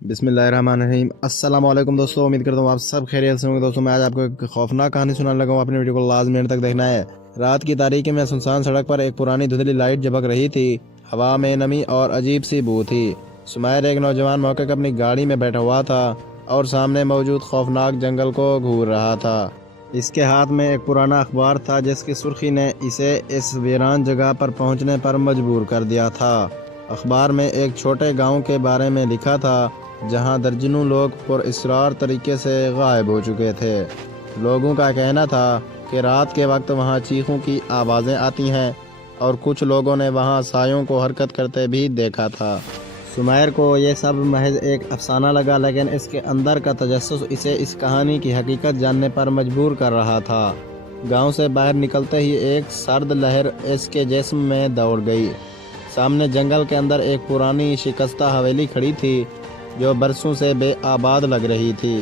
बिस्मिल्लाहिर्रहमानिर्रहीम। अस्सलाम वालेकुम दोस्तों, उम्मीद करता हूँ आप सब खैरियत से होंगे। दोस्तों मैं आज आपको एक खौफनाक कहानी सुनाने लगा हूँ। अपनी वीडियो को लास्ट मिनट तक देखना है। रात की तारीकी में सुनसान सड़क पर एक पुरानी धुंधली लाइट झपक रही थी। हवा में नमी और अजीब सी बू थी। सुमैर एक नौजवान मौके पर अपनी गाड़ी में बैठा हुआ था और सामने मौजूद खौफनाक जंगल को घूर रहा था। इसके हाथ में एक पुराना अखबार था जिसकी सुर्खी ने इसे इस वीरान जगह पर पहुंचने पर मजबूर कर दिया था। अखबार में एक छोटे गांव के बारे में लिखा था जहां दर्जनों लोग पुरअसरार तरीके से गायब हो चुके थे। लोगों का कहना था कि रात के वक्त वहां चीखों की आवाज़ें आती हैं और कुछ लोगों ने वहां सायों को हरकत करते भी देखा था। सुमैर को ये सब महज एक अफसाना लगा, लेकिन इसके अंदर का तजस्सुस इसे इस कहानी की हकीकत जानने पर मजबूर कर रहा था। गांव से बाहर निकलते ही एक सर्द लहर इसके जिस्म में दौड़ गई। सामने जंगल के अंदर एक पुरानी शिकस्ता हवेली खड़ी थी जो बरसों से बेआबाद लग रही थी।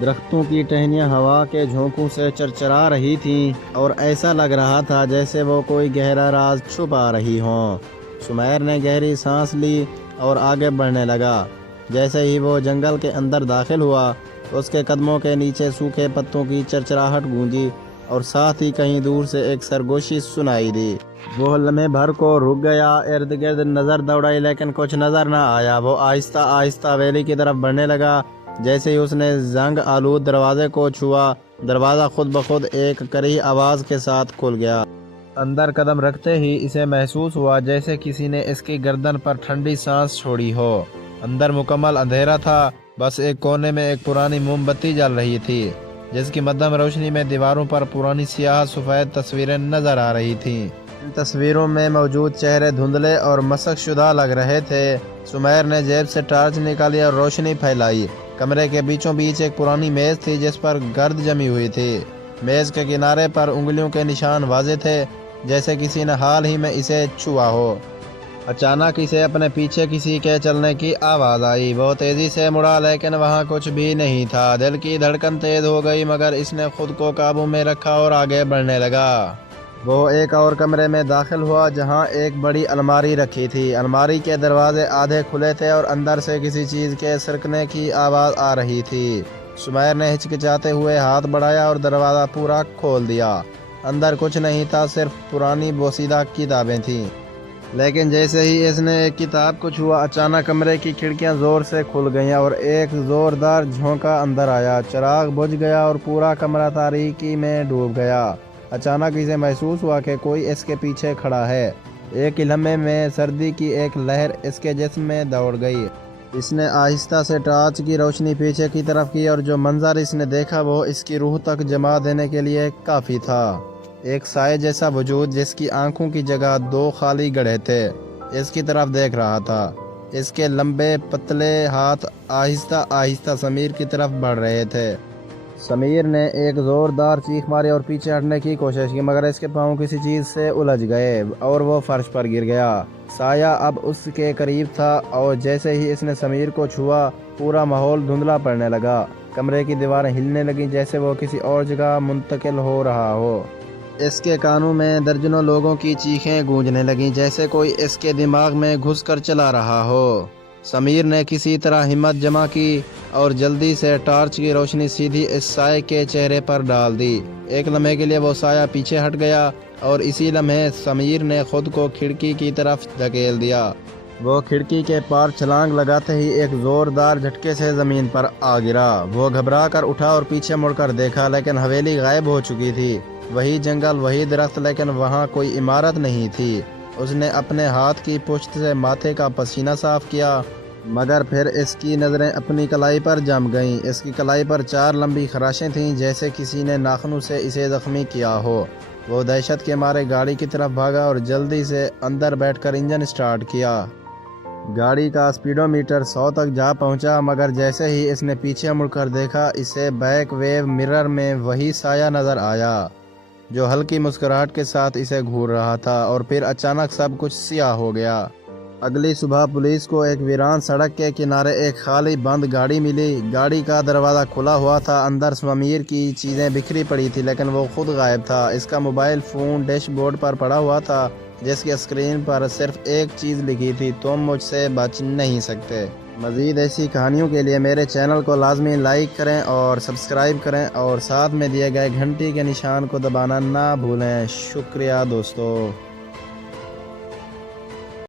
दरख्तों की टहनियाँ हवा के झोंकों से चरचरा रही थीं और ऐसा लग रहा था जैसे वो कोई गहरा राज छुपा रही हों। सुमैर ने गहरी सांस ली और आगे बढ़ने लगा। जैसे ही वो जंगल के अंदर दाखिल हुआ, उसके कदमों के नीचे सूखे पत्तों की चरचराहट गूंजी और साथ ही कहीं दूर से एक सरगोशी सुनाई दी। वो लम्हे भर को रुक गया, इर्द गिर्द नज़र दौड़ाई, लेकिन कुछ नज़र न आया। वो आहिस्ता आहिस्ता हवेली की तरफ बढ़ने लगा। जैसे ही उसने जंग आलूद दरवाजे को छुआ, दरवाज़ा खुद ब खुद एक कड़ी आवाज़ के साथ खुल गया। अंदर कदम रखते ही इसे महसूस हुआ जैसे किसी ने इसकी गर्दन पर ठंडी सांस छोड़ी हो। अंदर मुकम्मल अंधेरा था। बस एक कोने में एक पुरानी मोमबत्ती जल रही थी जिसकी मध्यम रोशनी में दीवारों पर पुरानी सियाह सफ़ेद तस्वीरें नजर आ रही थीं। इन तस्वीरों में मौजूद चेहरे धुंधले और मशक शुदा लग रहे थे। सुमैर ने जेब से टॉर्च निकाली और रोशनी फैलाई। कमरे के बीचों बीच एक पुरानी मेज़ थी जिस पर गर्द जमी हुई थी। मेज़ के किनारे पर उंगलियों के निशान वाज़े थे, जैसे किसी ने हाल ही में इसे छुआ हो। अचानक इसे अपने पीछे किसी के चलने की आवाज़ आई। वो तेज़ी से मुड़ा, लेकिन वहाँ कुछ भी नहीं था। दिल की धड़कन तेज़ हो गई, मगर इसने खुद को काबू में रखा और आगे बढ़ने लगा। वो एक और कमरे में दाखिल हुआ जहाँ एक बड़ी अलमारी रखी थी। अलमारी के दरवाजे आधे खुले थे और अंदर से किसी चीज़ के सरकने की आवाज़ आ रही थी। सुमैर ने हिचकिचाते हुए हाथ बढ़ाया और दरवाज़ा पूरा खोल दिया। अंदर कुछ नहीं था, सिर्फ पुरानी बोसीदा किताबें थीं। लेकिन जैसे ही इसने एक किताब को छुआ, अचानक कमरे की खिड़कियां ज़ोर से खुल गईं और एक ज़ोरदार झोंका अंदर आया। चिराग बुझ गया और पूरा कमरा तारीकी में डूब गया। अचानक इसे महसूस हुआ कि कोई इसके पीछे खड़ा है। एक लम्हे में सर्दी की एक लहर इसके जिस्म में दौड़ गई। इसने आहिस्ता से टॉर्च की रोशनी पीछे की तरफ की और जो मंजर इसने देखा वो इसकी रूह तक जमा देने के लिए काफ़ी था। एक साए जैसा वजूद जिसकी आंखों की जगह दो खाली गड्ढे थे, इसकी तरफ देख रहा था। इसके लंबे पतले हाथ आहिस्ता आहिस्ता समीर की तरफ बढ़ रहे थे। समीर ने एक ज़ोरदार चीख मारी और पीछे हटने की कोशिश की, मगर इसके पाँव किसी चीज़ से उलझ गए और वो फर्श पर गिर गया। साया अब उसके करीब था और जैसे ही इसने समीर को छुआ, पूरा माहौल धुंधला पड़ने लगा। कमरे की दीवारें हिलने लगीं जैसे वो किसी और जगह मुंतकिल हो रहा हो। इसके कानों में दर्जनों लोगों की चीखें गूंजने लगीं जैसे कोई इसके दिमाग में घुसकर चला रहा हो। समीर ने किसी तरह हिम्मत जमा की और जल्दी से टॉर्च की रोशनी सीधी इस साए के चेहरे पर डाल दी। एक लम्हे के लिए वो साया पीछे हट गया और इसी लम्हे समीर ने खुद को खिड़की की तरफ धकेल दिया। वो खिड़की के पार छलांग लगाते ही एक ज़ोरदार झटके से ज़मीन पर आ गिरा। वो घबरा कर उठा और पीछे मुड़कर देखा, लेकिन हवेली गायब हो चुकी थी। वही जंगल, वही दरख्त, लेकिन वहाँ कोई इमारत नहीं थी। उसने अपने हाथ की पुश्त से माथे का पसीना साफ किया, मगर फिर इसकी नज़रें अपनी कलाई पर जम गईं। इसकी कलाई पर 4 लंबी खराशें थीं जैसे किसी ने नाखूनों से इसे ज़ख्मी किया हो। वो दहशत के मारे गाड़ी की तरफ भागा और जल्दी से अंदर बैठकर इंजन स्टार्ट किया। गाड़ी का स्पीडोमीटर 100 तक जा पहुंचा, मगर जैसे ही इसने पीछे मुड़कर देखा, इसे बैक वेव मिरर में वही साया नज़र आया जो हल्की मुस्कुराहट के साथ इसे घूर रहा था। और फिर अचानक सब कुछ सियाह हो गया। अगली सुबह पुलिस को एक वीरान सड़क के किनारे एक खाली बंद गाड़ी मिली। गाड़ी का दरवाज़ा खुला हुआ था। अंदर समीर की चीज़ें बिखरी पड़ी थी, लेकिन वो खुद गायब था। इसका मोबाइल फ़ोन डैशबोर्ड पर पड़ा हुआ था जिसकी स्क्रीन पर सिर्फ एक चीज़ लिखी थी, तुम मुझसे बच नहीं सकते। مزید ایسی کہانیوں کے لیے میرے چینل کو لازمی لائک کریں اور سبسکرائب کریں اور ساتھ میں دیے گئے گھنٹی کے نشان کو دبانا نہ بھولیں۔ شکریہ دوستو۔